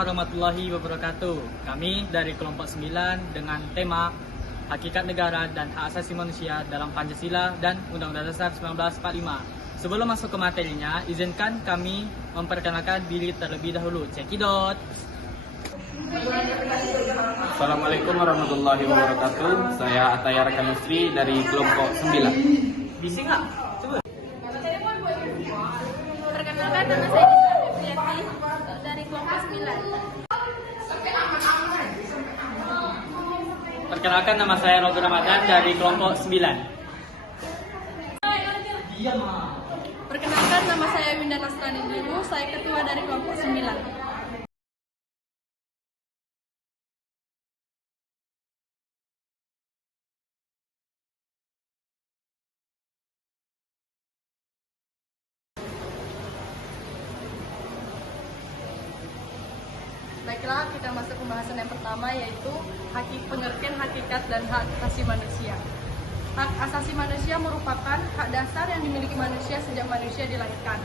warahmatullahi wabarakatuh. Kami dari kelompok 9 dengan tema Hakikat Negara dan Hak Asasi Manusia dalam Pancasila dan Undang-Undang Dasar 1945. Sebelum masuk ke materinya, izinkan kami memperkenalkan diri terlebih dahulu. Cekidot. Assalamualaikum warahmatullahi wabarakatuh. Saya Atayar Kanusri dari kelompok 9. Bisa nggak? Coba. Perkenalkan, nama saya Disa Febriati dari kelompok 9. Perkenalkan, nama saya Roger Ramadan dari kelompok 9. Perkenalkan, nama saya Winda Nasrani Biru, saya ketua dari kelompok 9. Baiklah, kita masuk pembahasan yang pertama, yaitu pengertian hakikat dan hak asasi manusia. Hak asasi manusia merupakan hak dasar yang dimiliki manusia sejak manusia dilahirkan.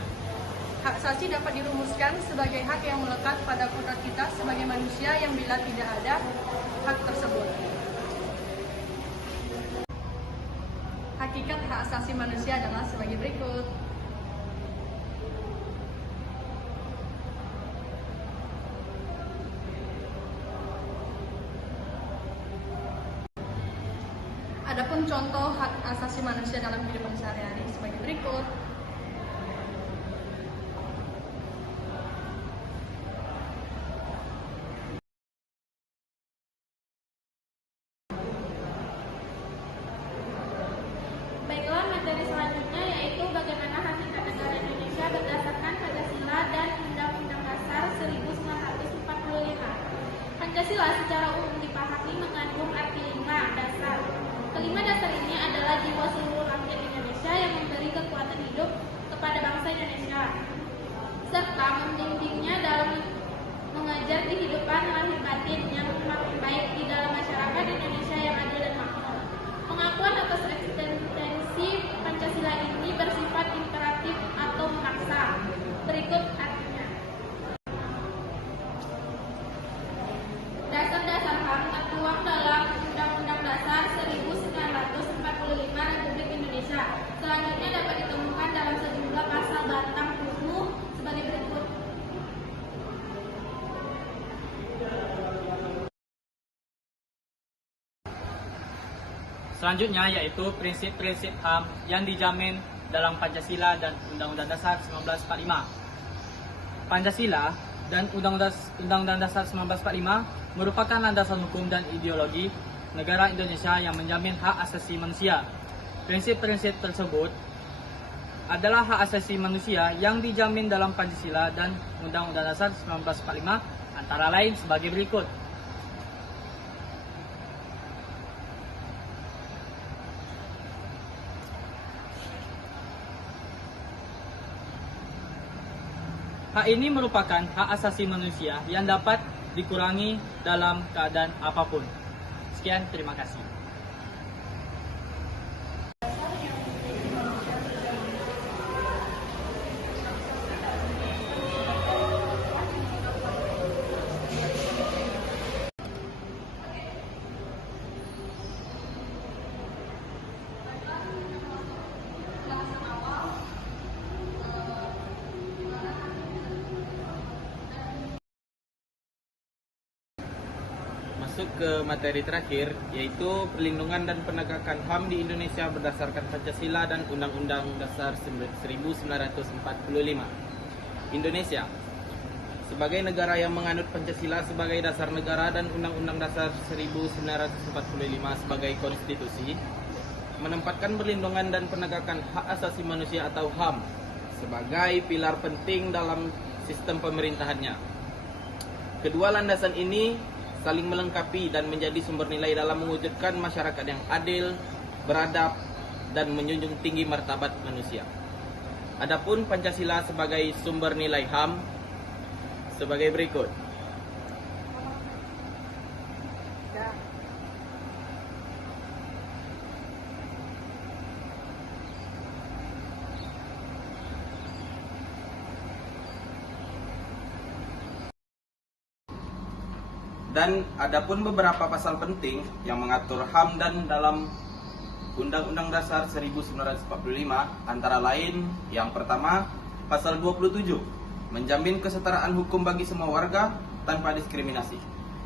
Hak asasi dapat dirumuskan sebagai hak yang melekat pada kodrat kita sebagai manusia yang bila tidak ada hak tersebut. Hakikat hak asasi manusia adalah sebagai berikut. Adapun contoh hak asasi manusia dalam kehidupan sehari-hari sebagai berikut. Baiklah, materi selanjutnya yaitu bagaimana hakikat negara Indonesia berdasarkan Pancasila dan Undang-Undang Dasar 1945. Pancasila secara umum dipahami mengandung arti 5 dasar. Kelima dasar ini adalah jiwa seluruh rakyat Indonesia yang memberi kekuatan hidup kepada bangsa Indonesia, serta membimbingnya dalam mengajar kehidupan lahir batin yang makin baik di dalam masyarakat Indonesia yang adil dan makmur. Pengakuan atas eksistensi Pancasila ini bersifat imperatif atau memaksa. Berikut artinya. Dasar-dasar HAM tertuang dalam Undang-Undang Dasar 1945 Republik Indonesia. Selanjutnya dapat ditemukan dalam sejumlah pasal batang tubuh sebagai berikut. Selanjutnya yaitu prinsip-prinsip HAM yang dijamin dalam Pancasila dan Undang-Undang Dasar 1945. Pancasila dan Undang-Undang Dasar 1945 merupakan landasan hukum dan ideologi negara Indonesia yang menjamin hak asasi manusia. Prinsip-prinsip tersebut adalah hak asasi manusia yang dijamin dalam Pancasila dan Undang-Undang Dasar 1945 antara lain sebagai berikut. Hak ini merupakan hak asasi manusia yang dapat dikurangi dalam keadaan apapun. Sekian, terima kasih. Masuk ke materi terakhir, yaitu perlindungan dan penegakan HAM di Indonesia berdasarkan Pancasila dan Undang-Undang Dasar 1945. Indonesia sebagai negara yang menganut Pancasila sebagai dasar negara dan Undang-Undang Dasar 1945 sebagai konstitusi, menempatkan perlindungan dan penegakan hak asasi manusia atau HAM sebagai pilar penting dalam sistem pemerintahannya. Kedua landasan ini saling melengkapi dan menjadi sumber nilai dalam mewujudkan masyarakat yang adil, beradab, dan menjunjung tinggi martabat manusia. Adapun Pancasila sebagai sumber nilai HAM sebagai berikut. Dan adapun beberapa pasal penting yang mengatur HAM dan dalam Undang-Undang Dasar 1945 antara lain yang pertama, pasal 27 menjamin kesetaraan hukum bagi semua warga tanpa diskriminasi.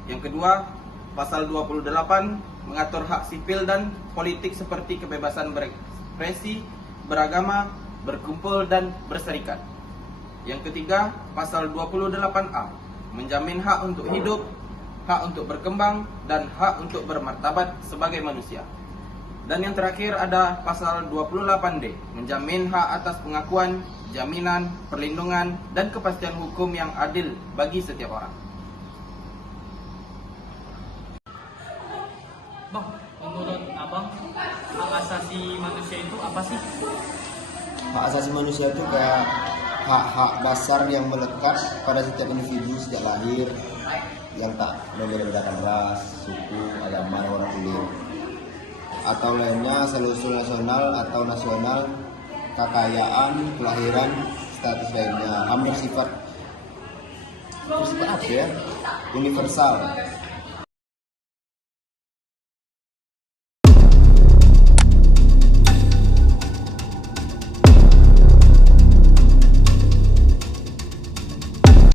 Yang kedua, pasal 28 mengatur hak sipil dan politik seperti kebebasan berekspresi, beragama, berkumpul dan berserikat. Yang ketiga, pasal 28A menjamin hak untuk hidup, hak untuk berkembang, dan hak untuk bermartabat sebagai manusia. Dan yang terakhir ada pasal 28D, menjamin hak atas pengakuan, jaminan, perlindungan, dan kepastian hukum yang adil bagi setiap orang. Bang, menurut abang, hak asasi manusia itu apa sih? Hak asasi manusia itu kayak hak-hak dasar yang melekat pada setiap individu sejak lahir, yang tak membeda-bedakan ras, suku, agama, warna kulit, atau lainnya asal-usul nasional atau nasional, kekayaan, kelahiran, status lainnya. HAM bersifat apa ya? Universal.